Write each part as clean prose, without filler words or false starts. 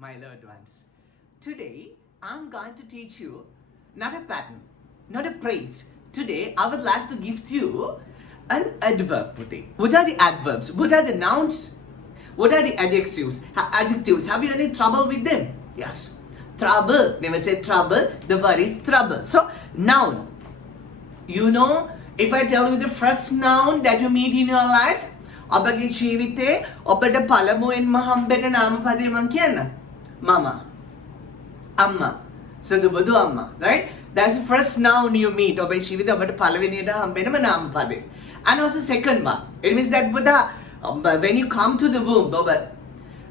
my loved ones. Today, I'm going to teach you not a pattern, not a praise. Today, I would like to give you an adverb. What are the adverbs? What are the nouns? What are the adjectives? Have you any trouble with them? Yes. Trouble. Never say trouble. The word is trouble. So, noun. You know, if I tell you the first noun that you meet in your life, ඔබගේ ජීවිතේ ඔබට පළමුවෙන්ම හම්බෙන නාමපදය මම කියන්න. Mama. Amma. සුදුබුදු අම්මා. Right? That's the first noun you meet. ඔබේ ජීවිතේ ඔබට පළවෙනියට හම්බෙනම නාමපදය. And also second one. It means that when you come to the womb, ඔබ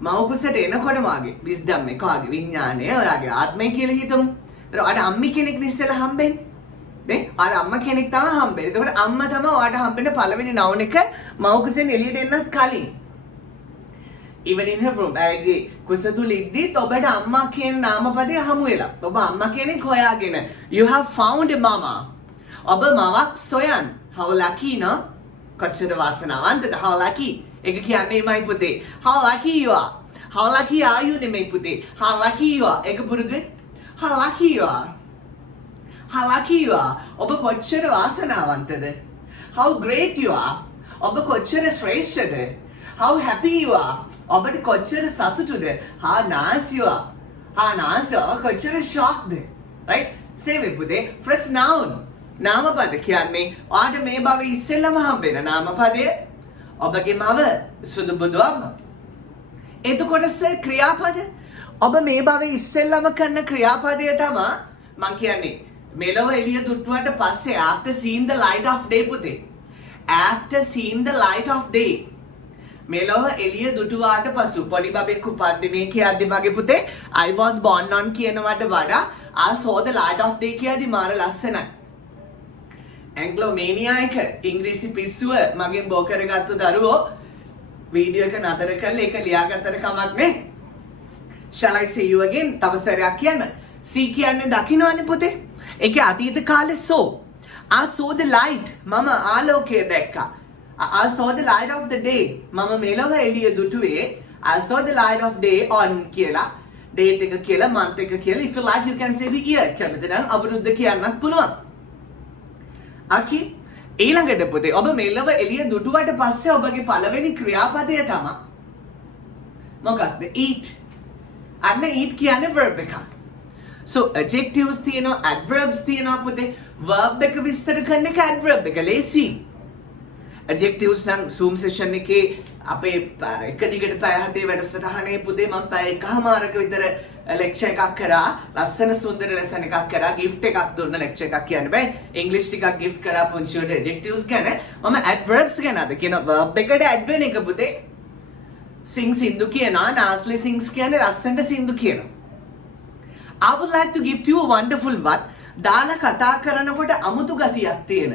මව කුසට එනකොට මාගේ wisdom එක ඔයාගේ විඥානය ඔයාගේ ආත්මය කියලා හිතමු. ඒතර ඔයාට අම්මි කෙනෙක් ඉස්සෙල්ලා හම්බෙන්නේ. නේ අර අම්මා කෙනෙක් තමයි හම්බෙන්නේ. එතකොට අම්මා තමයි ඔයාට හම්බෙන්න පළවෙනි නවුන් එක මව කුසෙන් එළියට එන්නත් කලින්. Even in her room. ඇගේ කුස තුල ඉද්දිත් ඔබට අම්මා කියන නාමපදය හමු වෙලා. ඔබ අම්මා කෙනෙක් හොයාගෙන. You have found a mama. ඔබ මවක් සොයන්. How lucky no? කොච්චර වාසනාවන්තද? How lucky. ඒක කියන්නේ මයි පුතේ. How lucky you are. How lucky are you නෙමෙයි පුතේ. How lucky you are. ඒක පුරුදු. How lucky you are. How lucky you are. ඔබ කොච්චර වාසනාවන්තද? How great you are. ඔබ කොච්චර ශ්‍රේෂ්ඨද? How happy you are. ඔබට කොච්චර සතුටුද? How nice you are. How nice you are. කොච්චර shocked. Right? Same way පුතේ. First noun. නාමපද කියන්නේ ඔයාට මේ භවයේ ඉස්සෙල්ලම හම්බෙන නාමපදය. ඔබගේ මව සුදුබුදු අම්මා. එතකොට ක්‍රියාපද. ඔබ මේ භවයේ ඉස්සෙල්ලම කරන ක්‍රියාපදය තමයි මම කියන්නේ මෙලොව එළිය දුටුවට පස්සේ after seeing the light of day පුතේ. After seeing the light of day. මෙලොව එළිය දුටුවාට පසු පොඩි බබෙක් උපදිනේ කියද්දි මගේ පුතේ I was born on කියනවට වඩා I saw the light of day කියද්දි මාර ලස්සනයි. ඇන්ග්ලෝමේනියා එක ඉංග්‍රීසි පිස්සුව මගෙන් බෝ කරගත්තු දරුවෝ වීඩියෝ එක නතර කරලා ඒක ලියාගත්තට කමක් නෑ. Shall I say you again? තව සැරයක් කියන්න. See කියන්නේ දකින්නවනේ පුතේ. ඒකේ අතීත කාලේ so I saw the light. මම ආලෝකය දැක්කා. I saw the light of the day. මම මෙලොව එළිය දුටුවේ I saw the light of day on කියලා date එක කියලා month එක කියලා if you like you can say the year කැමති නම් අවුරුද්ද කියන්නත් පුළුවන්. අකි ඊළඟට පුතේ ඔබ මෙලොව එළිය දුටුවට පස්සේ ඔබගේ පළවෙනි ක්‍රියාපදය තමයි මොකක්ද? eat. අන්න eat කියන්නේ verb එකක්. So adjectives තියෙනවා adverbs තියෙනවා පුතේ. verb එක විස්තර කරන එක adverb එක ලේසි. adjectives නම් zoom session එකේ අපේ එක දිගට පැය 7 වැඩසටහනේ පුතේ මම පැය එකමාරක විතර lecture එකක් කරා. ලස්සන සුන්දර lesson එකක් කරා. gift එකක් දුන්න lecture එකක් කියන්න බෑ. english ටිකක් gift කරා පුංචිවට adjectives ගැන. මම adverbs ගැන අද කියන verb එකට add වෙන එක පුතේ. sing සින්දු කියනවා. nicely sings කියන්නේ ලස්සනට සින්දු කියනවා. I would like to give you a wonderful word. දාලා කතා කරනකොට අමුතු ගතියක් තියෙන.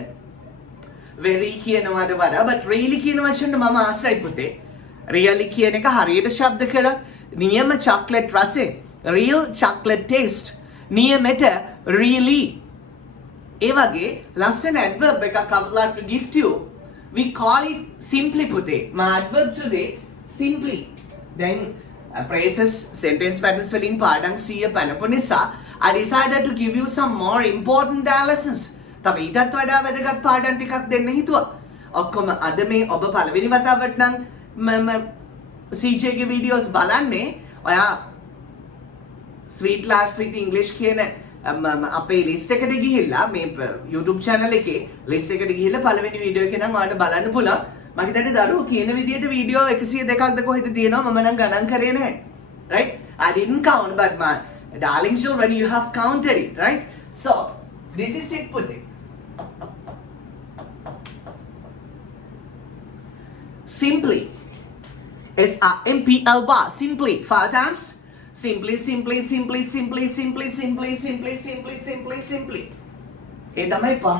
very කියනවාට වඩා but really කියන වචන මම ආසයි පුතේ. really කියන එක හරියට ශබ්ද කරා. නියම chocolate රසෙ. real chocolate taste. නියමෙට really. ඒ වගේ ලස්සන adverb එකක් I would like to give you. We call it simply පුතේ. My adverb today simply. Then phrases sentence patterns වලින් පාඩම් 100 පැනපු නිසා I decided to give you some more important lessons. තව ඊටත් වඩා වැදගත් පාඩම් ටිකක් දෙන්න හිතුවා. ඔක්කොම අද මේ ඔබ පළවෙනි වතාවට නම් මම CJ ගේ වීඩියෝස් බලන්නේ ඔයා Sweet Life with English කියන අපේ ලිස්ට් එකට ගිහිල්ලා මේ YouTube channel එකේ ලිස්ට් එකට ගිහිල්ලා පළවෙනි වීඩියෝ එක නම් ඔයාලට බලන්න පුළුවන්. මම හිතන්නේ දරුවෝ කියන විදියට වීඩියෝ 102ක්ද කොහෙද තියෙනවා මම නම් ගණන් කරේ නැහැ. Right? I didn't count but my darling children you have counted it, right? So, this is it puti. Simply. S-I-M-P-L-Y. Simply. 5 times. Simply, simply, simply, simply, simply, simply, simply, simply, simply, simply. Hey, tamay pa.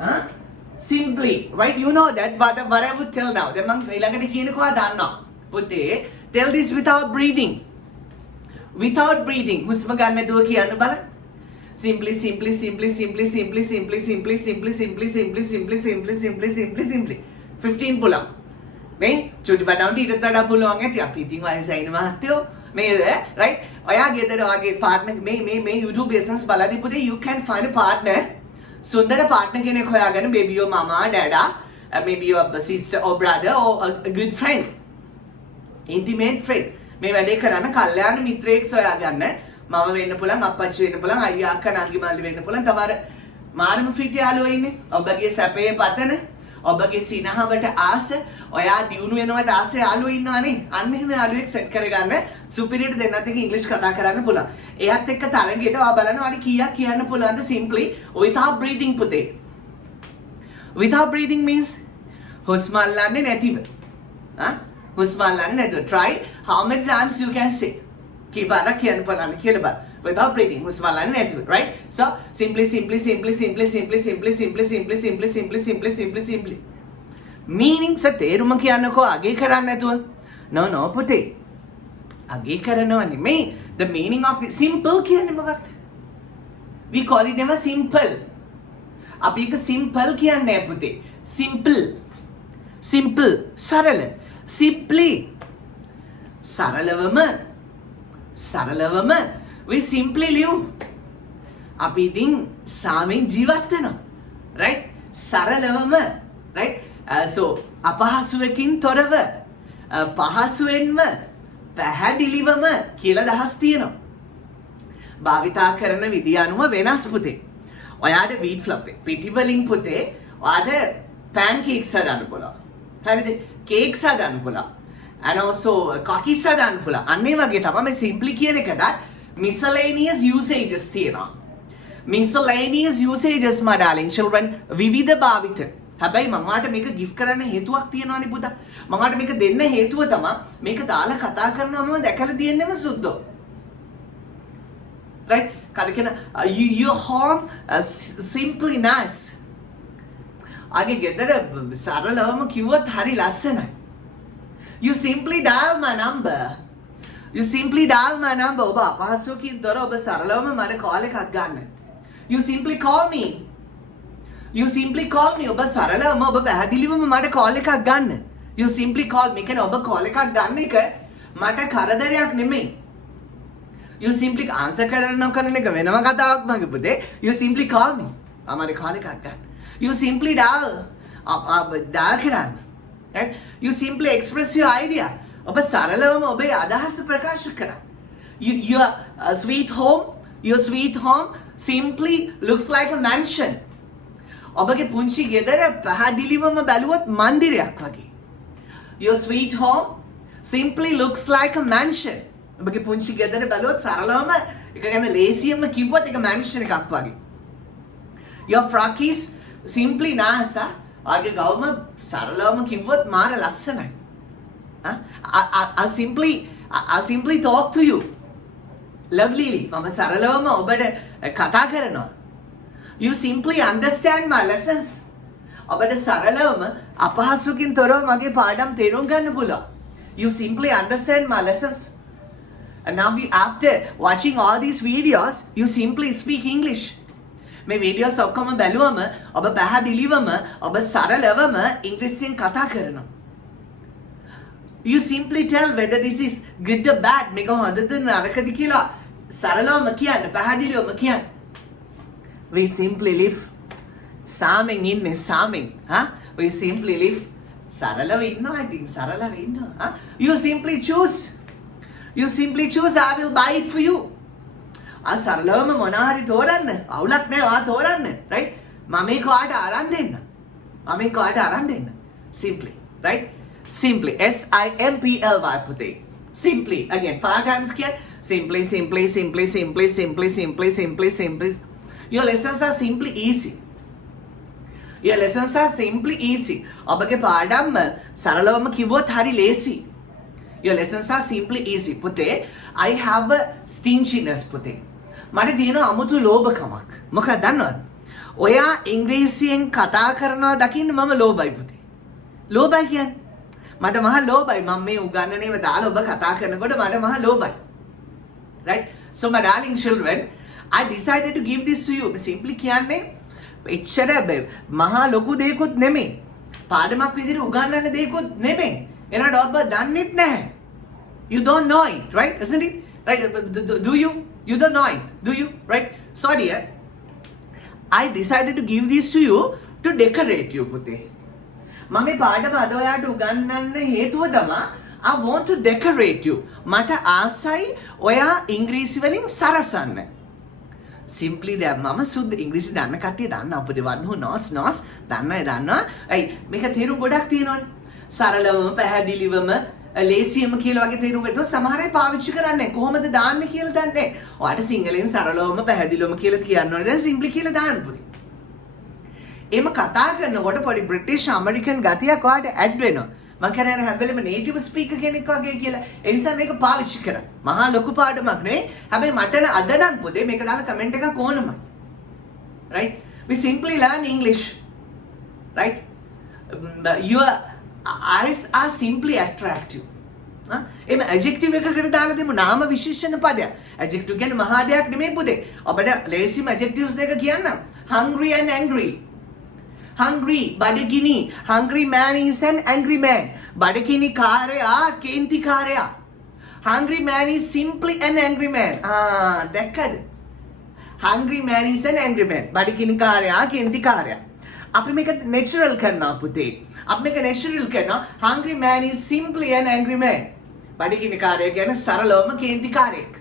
Huh? Simply. Right? You know that what I would tell now. Then mang ilagay kini ko adanna. Puti. Tell this without breathing. Without breathing. Husma ganne do kiyanna bala. Simply, simply, simply, simply, simply, simply, simply, simply, simply, simply, simply, simply, simply, simply, simply. 15 pulang. නේ චුටි බඩවුන්ට ඊටත් වඩා පුළුවන් ඇති අපි ඉතින් වයසයින මහත්තයෝ නේද? right? ඔයා ගෙදර වගේ partner මේ YouTube business බලද්දී පුතේ you can find a partner. සුන්දර partner කෙනෙක් හොයාගෙන baby your mama, dada, maybe your sister or brother or a good friend. Intimate friend. මේ වැඩේ කරන්න කල්යාණ මිත්‍රයෙක් සොයාගන්න. මම වෙන්න පුළුවන්, අප්පච්චි වෙන්න පුළුවන්, අයියා අක්කා නංගි මල්ලි වෙන්න පුළුවන්. තවර මාරම ෆිට යාළුවෝ ඉන්නේ. ඔබගේ සැපේ පතන, ඔබගේ සිනහවට ආස, ඔයා දියුණු වෙනවට ආස යාළුවෝ ඉන්නවනේ. අන්න එහෙම යාළුවෙක් සෙට් කරගන්න. සුපිරියට දෙන්නත් එක්ක ඉංග්‍රීසි කතා කරන්න පුළුවන්. එයාත් එක්ක තරගෙට ඔයා බලන්න ඔයාට කීයක් කියන්න පුළුවන්ද simply without breathing පුතේ. Without breathing means හුස්ම අල්ලන්නේ නැතිව. හුස්ම අල්ලන්නේ නැතුව. Try how many times you can say. කීපාරක් කියන්න බලන්න කියලා බලන්න. Without breathing, හුස්ම අල්ලන්නේ නැතිව, right? So simply. Meaning sa තේරුම කියන්නකෝ අගේ කරන්නේ නැතුව. No පුතේ. අගේ කරනව නෙමෙයි. The meaning of it, simple කියන්නේ මොකක්ද? We call it never simple. අපි එක simple කියන්නේ නැහැ පුතේ. Simple. සරල. Simply. සරලවම we simply live. අපි ඉතින් සාමෙන් ජීවත් වෙනවා. right? සරලවම, right? So අපහසුවකින් තොරව, පහසුවෙන්ම, පැහැදිලිවම කියලා දහස් තියෙනවා. භාවිතා කරන විදිය අනුව වෙනස් පුතේ. ඔයාට wheat flour පිටි වලින් පුතේ ඔයාට pancakes හදන්න පුළුවන්. හරිද? cakes හදන්න පුළුවන්. and also cookies හදන්න පුළුවන්. අන්න ඒ වගේ තමයි මේ simply කියන එකට miscellaneous usages තියෙනවා. miscellaneous usages my darling children විවිධ භාවිත. හැබැයි මම ඔයාලට මේක gift කරන්න හේතුවක් තියෙනවානේ පුතා. මම ඔයාලට මේක දෙන්න හේතුව තමයි මේක දාලා කතා කරනවම දැකලා තියෙන්නම සුද්ධෝ. right? කරගෙන your home simply nice. ආගේ ගෙදර සරලවම කිව්වත් හරි ලස්සනයි. You simply dial my number. ඔබ අපහසුවකින් තොර ඔබ සරලවම මට call එකක් ගන්න. You simply call me. ඔබ සරලවම ඔබ පැහැදිලිවම මට call එකක් ගන්න. You simply call me. කියන්නේ ඔබ call එකක් ගන්න එක මට කරදරයක් නෙමෙයි. You simply answer කරන එක වෙනම කතාවක් මගේ පුතේ. You simply call me. මට call එකක් ගන්න. You simply dial කරන්න. right? You simply express your idea. ඔබ සරලවම ඔබේ අදහස ප්‍රකාශ කරන්න. Your sweet home simply looks like a mansion. ඔබගේ පුංචි ගෙදර පැහැදිලිවම බැලුවොත් මන්දිරයක් වගේ. Your sweet home simply looks like a mansion. ඔබගේ පුංචි ගෙදර බැලුවොත් සරලවම එක ගැන ලේසියෙන්ම කිව්වොත් එක mansion එකක් වගේ. Your frock is simply nice. ආගේ ගවම සරලවම කිව්වොත් මාර ලස්සනයි. I simply talk to you lovelyly. මම සරලවම ඔබට කතා කරනවා. You simply understand my lessons. ඔබට සරලවම අපහසුකින් තොරව මගේ පාඩම් තේරුම් ගන්න පුළුවන්. You simply understand my lessons. And now after watching all these videos, you simply speak English. මේ වීඩියෝස් ඔක්කොම බැලුවම ඔබ පැහැදිලිවම ඔබ සරලවම ඉංග්‍රීසියෙන් කතා කරනවා. You simply tell whether this is good or bad. මේක හොඳද නරකද කියලා සරලවම කියන්න, පැහැදිලිවම කියන්න. We simply live. සාමෙන් ඉන්නේ සාමෙන්. We simply live. සරලව ඉන්නවා ඉතින් සරලව ඉන්නවා. You simply choose. I will buy it for you. සරලවම මොනාරි තෝරන්න. අවුලක් නෑ ඔයා තෝරන්න. right? මම මේක ඔයාට අරන් දෙන්න. Simply. right? Simply. S-I-M-P-L-Y පුතේ. Simply. Again, 5 times කියන්න. Simply. Your lessons are simply easy. ඔබගේ පාඩම් සරලවම කිව්වොත් හරි ලේසි. Your lessons are simply easy. පුතේ, I have a stinginess පුතේ. මට තියෙන අමුතු ලෝභකමක්. මොකක්ද දන්නවද? ඔයා ඉංග්‍රීසියෙන් කතා කරනවා දකින්න මම ලෝභයි පුතේ. ලෝභයි කියන්නේ මට මහ ලෝභයි. මම මේ උගන්නනේව දාලා ඔබ කතා කරනකොට මට මහ ලෝභයි. right? So my darling children, I decided to give this to you. Simply කියන්නේ එච්චර මහා ලොකු දෙයක්වත් නෙමෙයි. පාඩමක් විදිහට උගන්වන්න දෙයක්වත් නෙමෙයි. එනකොට ඔබ දන්නෙත් නැහැ. You don't know it, right? Isn't it? Right? Do you? You don't know it, do you? Right? So dear, I decided to give these to you to decorate you, පුතේ. මම මේ පාඩම අද ඔයාට උගන්වන්න හේතුව තමයි I want to decorate you. මට ආසයි ඔයා ඉංග්‍රීසි වලින් සරසන්න. Simply දැන් මම සුද්ධ ඉංග්‍රීසි දන්න කට්ටිය දන්න අපේ වන් who knows දන්න අය දන්නවා. අයි මේක තේරුම් ගොඩක් තියෙනවනේ. සරලවම පැහැදිලිවම ලේසියම කියලා වගේ තේරුම් ගත්තොත් සමහර අය පාවිච්චි කරන්නේ කොහොමද දාන්නේ කියලා දන්නේ. ඔයාට සිංහලෙන් සරලවම පැහැදිලිවම කියලා කියන්න ඕනේ. දැන් simply කියලා දාන්න පුතේ. එහෙම කතා කරනකොට පොඩි බ්‍රිටිෂ් ඇමරිකන් ගතියක් ඔයාට ඇඩ් වෙනවා. මම කියන්නේ හැබැයිම නේටිව් ස්පීකර් කෙනෙක් වගේ කියලා. ඒ නිසා මේක පාවිච්චි කරන්න. මහා ලොකු පාඩමක් නෙවෙයි. හැබැයි මට අද නම් පුතේ මේක දාලා කමෙන්ට් එකක් ඕනමයි. Right? We simply learn English. Right? Your eyes are simply attractive. එම adjective එකකට දාලා දෙමු නාම විශේෂණ පදයක්. adjective කියන්නේ මහා දෙයක් නෙමෙයි පුතේ. අපිට ලේසිම adjectives දෙක කියන්න. Hungry and angry. Hungry, badagini. Hungry man is an angry man. Badagini කාරයා කේන්ති කාරයා. Hungry man is simply an angry man. දැක්කද? Hungry man is an angry man. badagini කාරයා කේන්ති කාරයා. අපි මේක natural කරනවා පුතේ. අපි මේක natural කරනවා. Hungry man is simply an angry man. badagini කාරයා කියන්නේ සරලවම කේන්ති කාරයෙක්.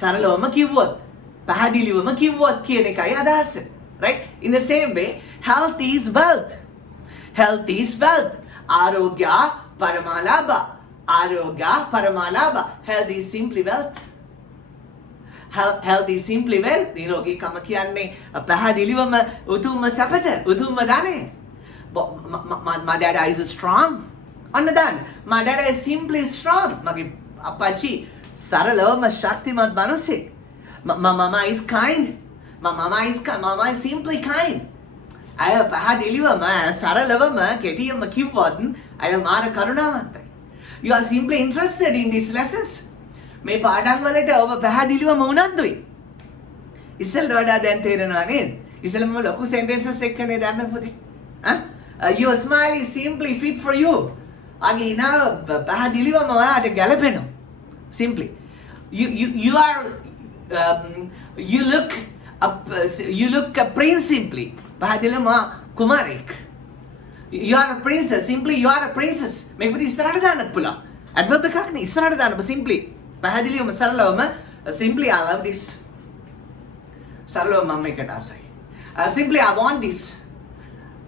සරලවම කිව්වොත්, පැහැදිලිවම කිව්වොත් කියන එකයි අදහස. Right? In the same way, health is wealth. Health is wealth. Arogya paramalabha. Arogya paramalabha. Health is simply wealth. Health is simply wealth. නිරෝගීකම කියන්නේ පැහැදිලිවම උතුම්ම සැපත, උතුම්ම ධනෙ. My dad is strong. අන්න දාන්න. My dad is simply strong. මගේ අපච්චි සරලවම ශක්තිමත් මිනිසෙක්. My mama is kind. My mama is simply kind. අය පැහැදිලිවම සරලවම කෙටියම කිව්වොත් අය මාර කරුණාවන්තයි. You are simply interested in these lessons. මේ පාඩම් වලට ඔබ පැහැදිලිවම උනන්දුයි. ඉස්සෙල්ලා වඩා දැන් තේරෙනවා නේද? ඉස්සෙල්ලා මම ලොකු sentences එක්කනේ දැම්මේ පුතේ. Your smile is simply fit for you. අගේ ඉනාව පැහැදිලිවම ඔයාට ගැලපෙනවා. Simply. You are you look principally. පැහැදිලිවම කුමාරෙක්. You are a princess. Simply you are a princess. මේක පුතේ ඉස්සරහට දාන්නත් පුළුවන්. adverb එකක් නේ ඉස්සරහට දාන්න simply. පැහැදිලිවම සරලවම simply I love this. සරලවම මම මේකට ආසයි. Simply I want this.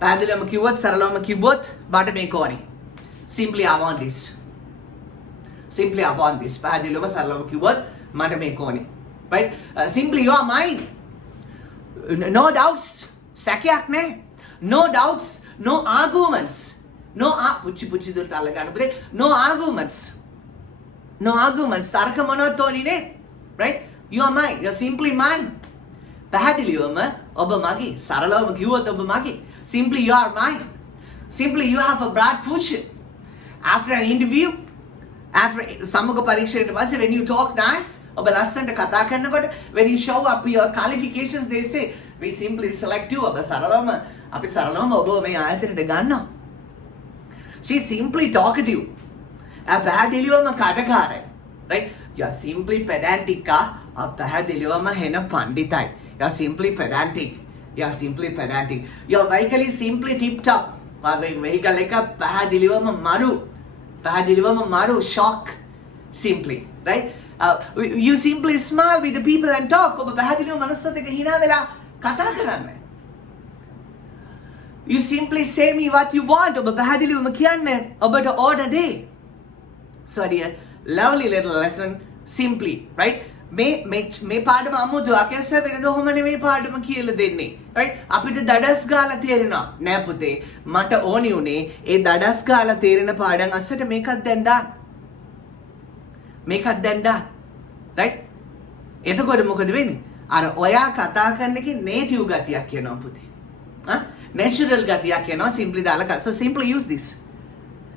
පැහැදිලිවම කිව්වොත් සරලවම කිව්වොත් මට මේක ඕනි. Simply I want this. Simply I want this. පැහැදිලිවම සරලවම කිව්වොත් මට මේක ඕනි. Right? Simply you are mine. No doubts. සැකයක් නෑ. No doubts. No arguments. පුච්චි දුරට අල්ලගන්න පුතේ. No arguments. No arguments. තර්ක මොනවත් ඕනි නේ. Right? You are mine. You are simply mine. පැහැදිලිවම ඔබ මගේ. සරලවම කිව්වොත් ඔබ මගේ. Simply you are mine. Simply you have a bright future. After an interview, after සමුග පරීක්ෂණයට පස්සේ when you talk nice, ඔබ ලස්සනට කතා කරනකොට when you show up your qualifications they say we simply select you. ඔබ සරලවම අපි සරලවම ඔබ මේ ආයතනයට ගන්නවා. She simply talkative. පැහැදිලිවම කටකාරයි. Right? You are simply pedantic. පැහැදිලිවම හෙන පණ්ඩිතයි. You are simply pedantic. You are simply pedantic. Your vehicle is simply tip top. vehicle එක පැහැදිලිවම මරු shock. Simply. Right? You simply smile with the people and talk. ඔබ පැහැදිලිවම මනුස්සත් එක්ක hina වෙලා කතා කරන්නේ. You simply say me what you want. ඔබ පැහැදිලිවම කියන්නේ ඔබට order day. So dear, lovely little lesson. Simply, right? මේ පාඩම අමුතු අකේස වෙනද ඔහොම නෙමෙයි පාඩම කියලා දෙන්නේ. Right? අපිට දඩස් ගාලා තේරෙනවා. නෑ පුතේ, මට ඕනි උනේ ඒ දඩස් ගාලා තේරෙන පාඩම් අස්සට මේකත් දැන් දාන්න. Right? එතකොට මොකද වෙන්නේ? අර ඔයා කතා කරන එකේ native ගතියක් කියනවා පුතේ. Natural ගතියක් කියනවා simply දාලා. So simply use this.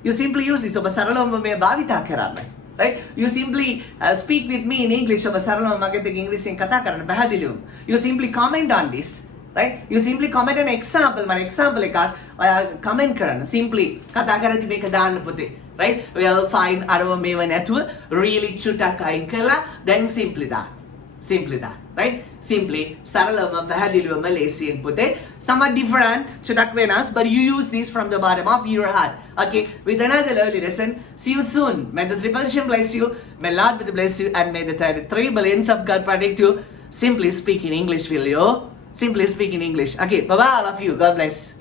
You simply use this. ඔබ සරලවම මේ භාවිතා කරන්න. Right? You simply speak with me in English. ඔබ සරලවම මගෙත් එක්ක ඉංග්‍රීසියෙන් කතා කරන්න පැහැදිලිවම. You simply comment on this. Right? You simply comment an example. මම example එකක් ඔයා comment කරන්න. Simply කතා කරද්දි මේක දාන්න පුතේ. right? We'll find අරව මේව නැතුව really චුට්ටක් අයින් කරලා then simply that. Simply that, right? Simply සරලවම පැහැදිලිවම ලේසියෙන් පුතේ. Somewhat different, චුට්ටක් වෙනස්, but you use these from the bottom of your heart. Okay, with another lovely lesson. See you soon. May the triple shame bless you. May Lord bless you, and may the 33 billions of God protect you. Simply speak in English, will you? Simply speak in English. Okay, bye-bye all of you. God bless.